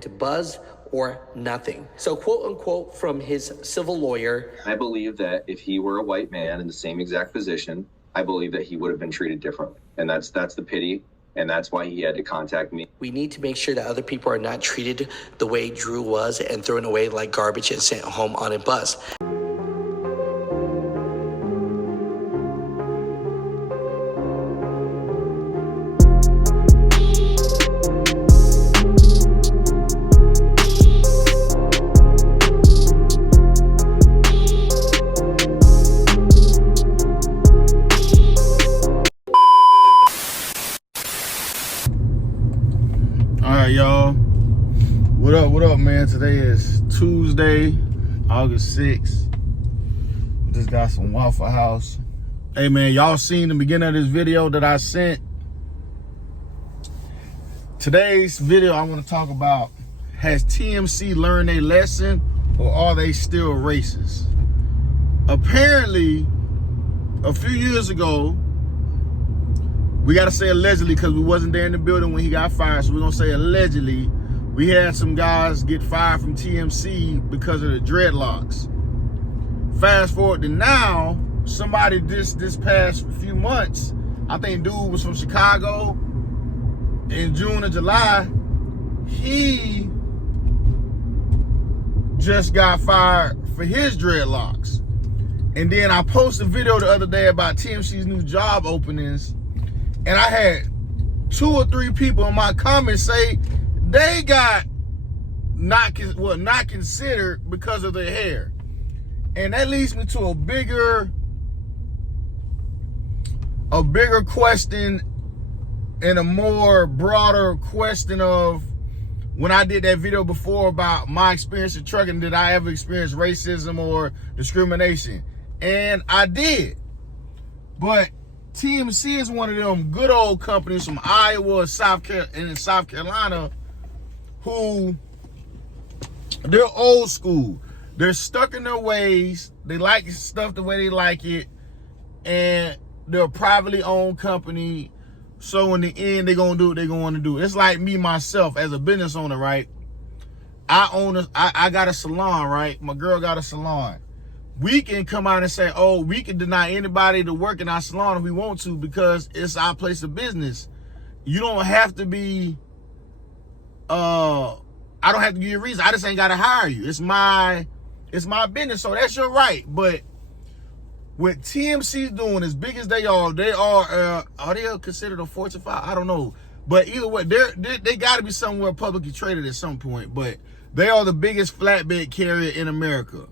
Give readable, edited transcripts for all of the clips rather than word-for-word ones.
to buzz or nothing. So quote unquote from his civil lawyer. I believe that if he were a white man in the same exact position, I believe that he would have been treated differently. And that's the pity. And that's why he had to contact me. We need to make sure that other people are not treated the way Drew was and thrown away like garbage and sent home on a bus. Y'all, what up man? Today is Tuesday, August 6th. Just got some Waffle House. Hey man, y'all seen the beginning of this video that I sent. Today's video I want to talk about, has TMC learned a lesson or are they still racist? Apparently a few years ago, we got to say allegedly because we wasn't there in the building when he got fired, so we're going to say allegedly, we had some guys get fired from TMC because of the dreadlocks. Fast forward to now, somebody this past few months, I think dude was from Chicago, in June or July, he just got fired for his dreadlocks. And then I posted a video the other day about TMC's new job openings, and I had 2 or 3 people in my comments say they got not considered because of their hair. And that leads me to a bigger question and a more broader question of, when I did that video before about my experience in trucking, did I ever experience racism or discrimination? And I did. But TMC is one of them good old companies from Iowa and South Carolina who, they're old school. They're stuck in their ways. They like stuff the way they like it. And they're a privately owned company. So in the end, they're going to do what they're going to do. It's like me, myself, as a business owner, right? I got a salon, right? My girl got a salon. We can come out and say, oh, we can deny anybody to work in our salon if we want to because it's our place of business. You don't have to be, I don't have to give you a reason. I just ain't got to hire you. It's my business, so that's your right. But what TMC's doing, as big as they are they considered a Fortune 5? I don't know. But either way, they got to be somewhere publicly traded at some point. But they are the biggest flatbed carrier in America.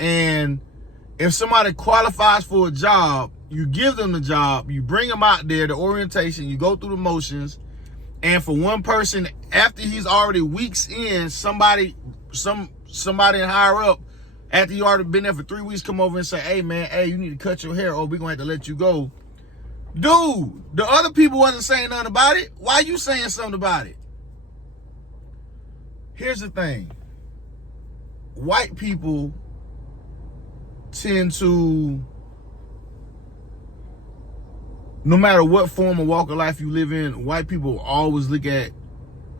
And if somebody qualifies for a job, you give them the job, you bring them out there, the orientation, you go through the motions, and for one person, after he's already weeks in, somebody in higher up, after you already been there for 3 weeks, come over and say, hey man, hey, you need to cut your hair or we're gonna have to let you go. Dude, the other people wasn't saying nothing about it. Why you saying something about it? Here's the thing. White people tend to, no matter what form or walk of life you live in, white people always look at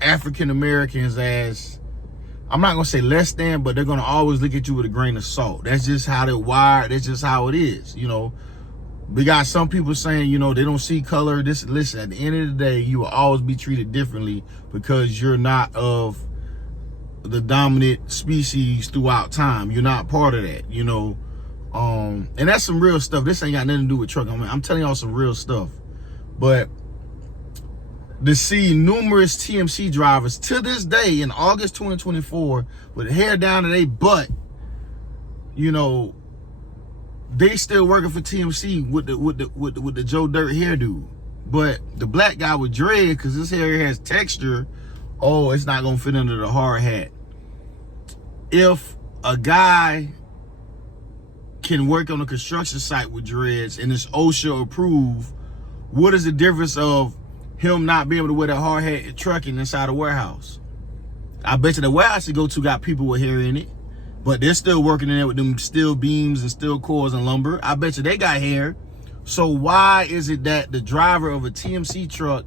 African Americans as, I'm not gonna say less than, but they're gonna always look at you with a grain of salt. That's just how they're wired. That's just how it is. You know, we got some people saying, you know, they don't see color. Listen, at the end of the day, you will always be treated differently because you're not of the dominant species throughout time. You're not part of that, you know. And that's some real stuff. This ain't got nothing to do with trucking. I mean, I'm telling y'all some real stuff. But to see numerous TMC drivers to this day in August 2024 with hair down to their butt, you know, they still working for TMC with the Joe Dirt hairdo. But the black guy with dread, because his hair has texture, oh, it's not gonna fit under the hard hat. If a guy can work on a construction site with dreads and it's OSHA approved, what is the difference of him not being able to wear that hard hat and trucking inside a warehouse? I bet you the warehouse you go to got people with hair in it, but they're still working in there with them steel beams and steel cores and lumber. I bet you they got hair. So why is it that the driver of a TMC truck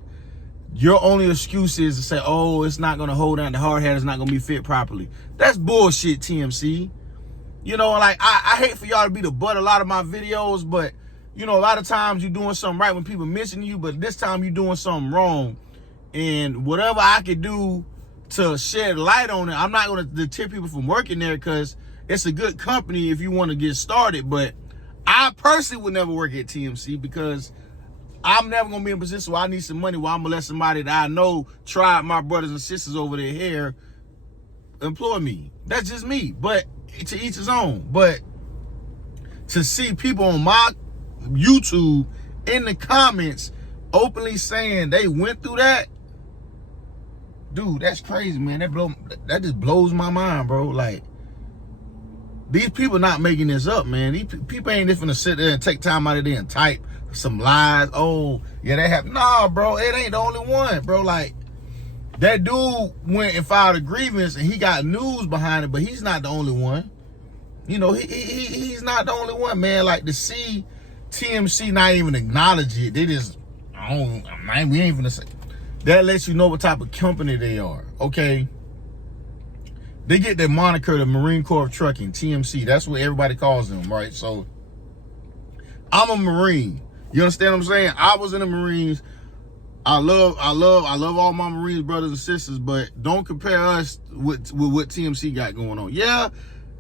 your only excuse is to say, oh, it's not going to hold down, the hard hat is not going to be fit properly. That's bullshit, TMC. You know, like, I hate for y'all to be the butt of a lot of my videos, but, you know, a lot of times you're doing something right when people mention you, but this time you're doing something wrong. And whatever I could do to shed light on it, I'm not going to deter people from working there because it's a good company if you want to get started. But I personally would never work at TMC because I'm never going to be in a position where I need some money where I'm going to let somebody that I know tried my brothers and sisters over their hair employ me. That's just me. But to each his own. But to see people on my YouTube in the comments openly saying they went through that, dude, that's crazy, man. That just blows my mind, bro. Like, these people not making this up, man. These people ain't just gonna sit there and take time out of there and type some lies. Oh, yeah, they have. Nah, bro, it ain't the only one, bro. Like, that dude went and filed a grievance and he got news behind it, but he's not the only one. You know, he's not the only one, man. Like, to see TMC not even acknowledge it, they just, we ain't gonna say. That lets you know what type of company they are, okay? They get their moniker, the Marine Corps of Trucking, TMC. That's what everybody calls them, right? So, I'm a Marine. You understand what I'm saying? I was in the Marines. I love all my Marines brothers and sisters, but don't compare us with what TMC got going on. Yeah,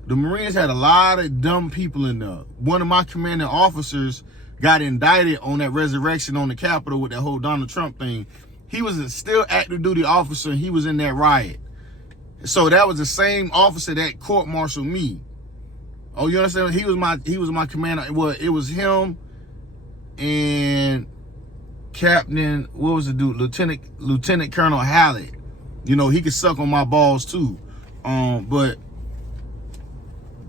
the Marines had a lot of dumb people in there. One of my commanding officers got indicted on that resurrection on the Capitol with that whole Donald Trump thing. He was a still active duty officer and he was in that riot. So that was the same officer that court-martialed me. Oh, you understand? He was my commander. Well, it was him and Captain, what was the dude? Lieutenant Colonel Hallett. You know, he could suck on my balls too. But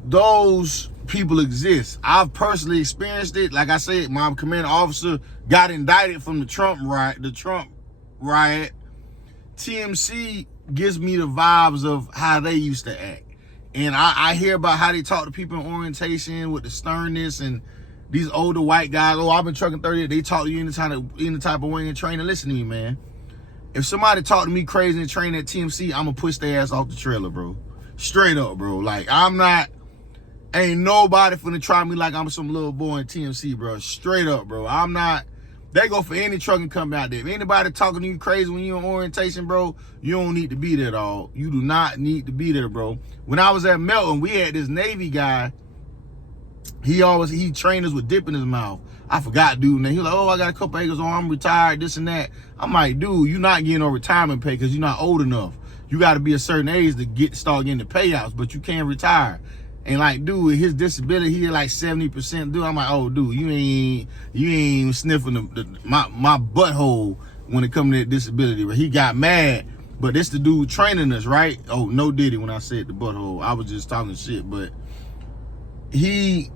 those people exist. I've personally experienced it. Like I said, my commanding officer got indicted from the Trump riot. TMC gives me the vibes of how they used to act. And I hear about how they talk to people in orientation with the sternness and these older white guys. Oh, I've been trucking 30 years. They talk to you any type of way in training. Listen to me, man. If somebody talk to me crazy in training at TMC, I'm going to push their ass off the trailer, bro. Straight up, bro. Like, ain't nobody finna try me like I'm some little boy in TMC, bro. Straight up, bro. I'm not. They go for any trucking company out there. If anybody talking to you crazy when you're in orientation, bro, you don't need to be there, dog. You do not need to be there, bro. When I was at Melton, we had this Navy guy. He trained us with dip in his mouth. I forgot, dude. And he was like, oh, I got a couple acres on. I'm retired, this and that. I'm like, dude, you're not getting no retirement pay because you're not old enough. You got to be a certain age to start getting the payouts, but you can't retire. And like, dude, his disability, he had like 70%. Dude, I'm like, oh, dude, you ain't sniffing my butthole when it comes to that disability. But he got mad. But this the dude training us, right? Oh, no diddy when I said the butthole. I was just talking shit. But he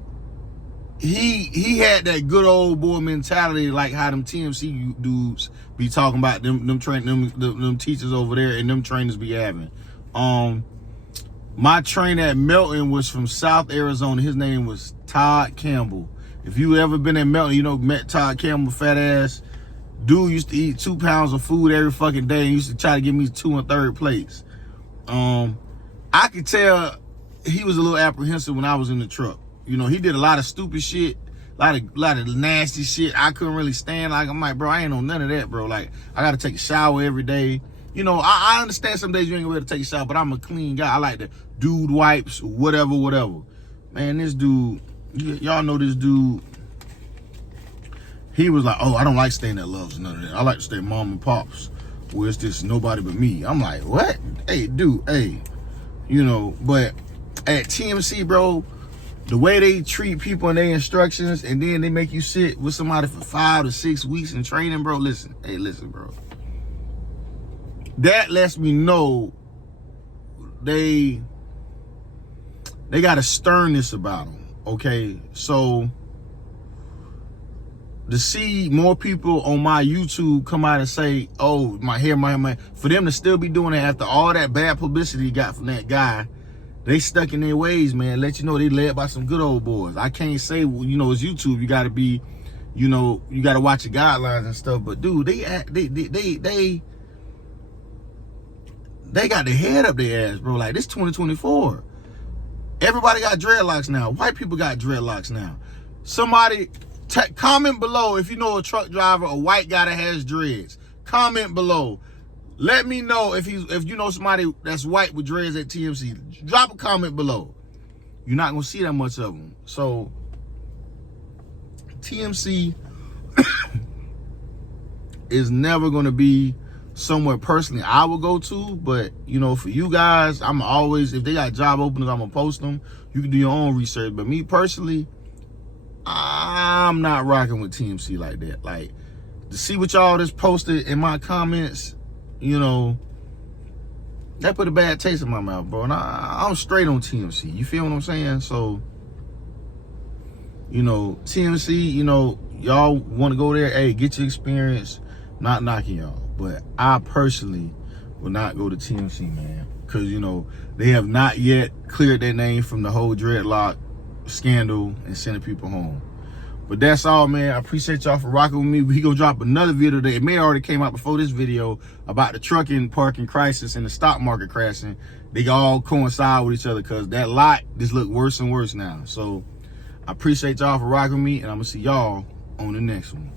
had that good old boy mentality, like how them TMC dudes be talking about them teachers over there and them trainers be having. My trainer at Melton was from South Arizona. His name was Todd Campbell. If you ever been at Melton, you know, met Todd Campbell, fat ass. Dude used to eat 2 pounds of food every fucking day and used to try to give me 2 and 3rd plates. I could tell he was a little apprehensive when I was in the truck. You know, he did a lot of stupid shit, a lot of nasty shit I couldn't really stand. Like, I'm like, bro, I ain't on none of that, bro. Like, I got to take a shower every day. You know, I understand some days you ain't gonna be able to take a shower, but I'm a clean guy. I like the dude wipes, whatever. Man, this dude, y'all know this dude. He was like, oh, I don't like staying at Love's, none of that. I like to stay at Mom and Pop's, where it's just nobody but me. I'm like, what? Hey, dude, hey. You know, but at TMC, bro, the way they treat people in their instructions and then they make you sit with somebody for 5 to 6 weeks in training, bro, listen, bro. That lets me know they got a sternness about them, okay? So to see more people on my YouTube come out and say, oh, my hair, for them to still be doing it after all that bad publicity he got from that guy, they stuck in their ways, man. Let you know they led by some good old boys. I can't say, you know, it's YouTube. You got to be you know, you got to watch your guidelines and stuff. But dude, they got their head up their ass, bro. Like, this 2024. Everybody got dreadlocks now. White people got dreadlocks now. Somebody comment below if you know a truck driver, a white guy that has dreads. Comment below. Let me know if you know somebody that's white with dreads at TMC. Drop a comment below. You're not gonna see that much of them. So TMC is never gonna be somewhere personally I will go to, but you know, for you guys, I'm always, if they got job openings, I'm gonna post them. You can do your own research, but me personally, I'm not rocking with TMC like that. Like, to see what y'all just posted in my comments, you know, that put a bad taste in my mouth, bro. And I'm straight on TMC. You feel what I'm saying? So, you know, TMC, you know, y'all want to go there, hey, get your experience. Not knocking y'all, but I personally will not go to TMC, man, because, you know, they have not yet cleared their name from the whole dreadlock scandal and sending people home. But that's all, man. I appreciate y'all for rocking with me. We gonna drop another video today. It may already came out before this video about the trucking parking crisis and the stock market crashing. They all coincide with each other because that lot just look worse and worse now. So I appreciate y'all for rocking with me, and I'm gonna see y'all on the next one.